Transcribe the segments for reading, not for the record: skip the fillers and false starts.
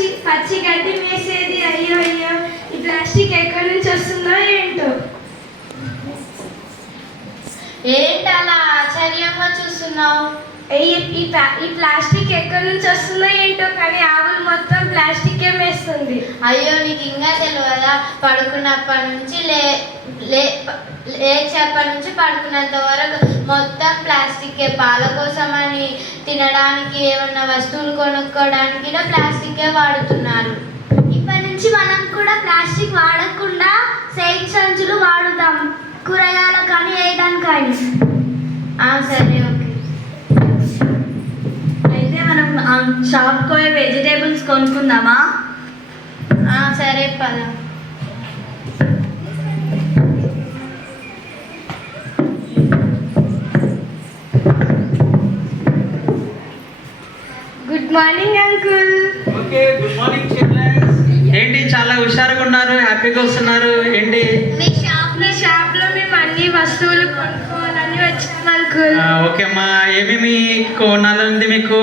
పచ్చి పచ్చి గడ్డి వేసేది. అయ్యో అయ్యో, ఈ ప్లాస్టిక్ ఎక్కడి నుంచి వస్తుందో ఏంటో. ఏంటలా ఆశ్చర్యంగా చూస్తున్నావు? ఈ ప్లాస్టిక్ ఎక్కడి నుంచి వస్తుందో ఏంటో, కానీ ఆవులు మొత్తం ప్లాస్టికే వేస్తుంది. అయ్యో, నీకు ఇంకా తెలియదా? పడుకున్నప్పటి నుంచి లేచేప్పటి నుంచి పడుకున్నంత వరకు మొత్తం ప్లాస్టికే. పాల కోసమని, తినడానికి, ఏమన్నా వస్తువులు కొనుక్కోవడానికి ప్లాస్టికే వాడుతున్నారు. ఇప్పటి నుంచి మనం కూడా ప్లాస్టిక్ వాడకుండా సైడ్ సంచులు వాడుదాం, కూరగాయలు కానీ వేయడానికి కానీ. సరే, ఓకే. అయితే మనం షాప్కి పోయి వెజిటేబుల్స్ కొనుక్కుందామా? సరే, పద. Good morning uncle. Okay, good morning childrens. ఏంటి చాలా హుషారుగా ఉన్నారు, హ్యాపీగా వస్తున్నారు ఏంటి? మీ షాప్లో మేము అన్ని వస్తువులు కొనుక్కోవాలని వచ్చాం అంకుల్. ఓకే అమ్మా, ఏమేమి కొనాలండి మీకు?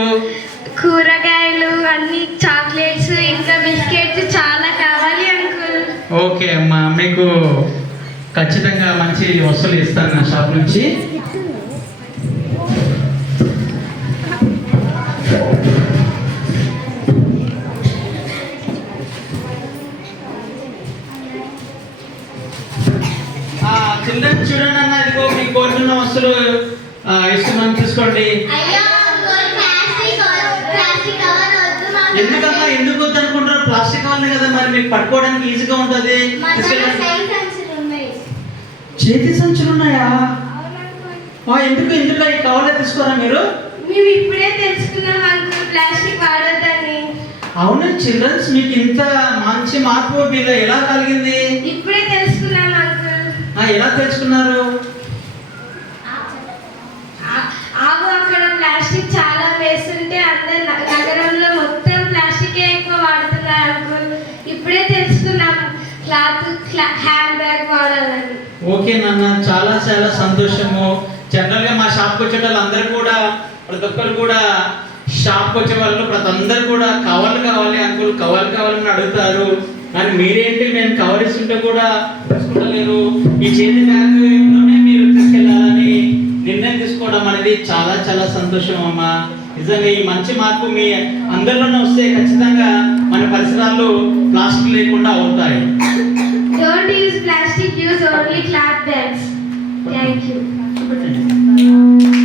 కూరగాయలు, అన్ని చాక్లెట్స్, ఇంకా బిస్కెట్స్ చాలా కావాలి అంకుల్. ఓకే అమ్మా, మీకు ఖచ్చితంగా మంచి వస్తువులు ఇస్తాను నా షాప్ నుంచి. చిల్డ్రన్స్ చూడండి అన్న, ఇదిగో మీకు కోరుకున్న వస్తువులు ఇస్తున్నాను, తీసుకోండి. ఎందుకన్నా ఎందుకు వద్దు అనుకుంటారు? ప్లాస్టిక్ కవర్లే కదా, మరి మీకు పట్టుకోవడానికి ఈజీగా ఉంటుంది. చేతి సంచులు ఉన్నాయా? ఎందుకు ఇందులో ఈ కవర్లే తీసుకోరా మీరు? మేము ఇప్పుడే తెలుసుకున్నాం అంకుల్ ప్లాస్టిక్ వాడొద్దని. అవునా చిల్డ్రన్స్, మీకు ఇంత మంచి మార్పు మీలో ఎలా కలిగింది? ఇప్పుడే తెలుసుకున్నాం అంకుల్. ఎలా తెలుసుకున్నారు? ఆవు అక్కడ ప్లాస్టిక్ చాలా వేస్తుంటే అందరు నగరంలో మొత్తం ప్లాస్టికే ఎక్కువ వాడుతున్నారు అంకుల్. ఇప్పుడే తెలుసుకున్నాం హ్యాండ్ బ్యాగ్ వాడాలని. ఓకే నాన్న, చాలా చాలా సంతోషము. జనరల్గా మా షాప్కి వచ్చే వాళ్ళు అందరూ కూడా, ప్రతి ఒక్కరు కూడా షాప్కి వచ్చే వాళ్ళు ప్రతి అందరు కూడా కవర్లు కావాలి అంకుల్, కవర్లు కావాలని అడుగుతారు. కానీ మీరేంటి, మేము కవర్ ఇస్తుంటే కూడా తీసుకుంటలేరు. ఈ చేతి బ్యాగ్లోనే మీరు తీసుకెళ్ళాలని నిర్ణయం తీసుకోవడం అనేది చాలా చాలా సంతోషం అమ్మా. నిజంగా ఈ మంచి మార్పు మీ అందరిలోనే వస్తే ఖచ్చితంగా మన పరిసరాల్లో ప్లాస్టిక్ లేకుండా అవుతాయి. Don't use plastic, use only cloth bags. Thank you.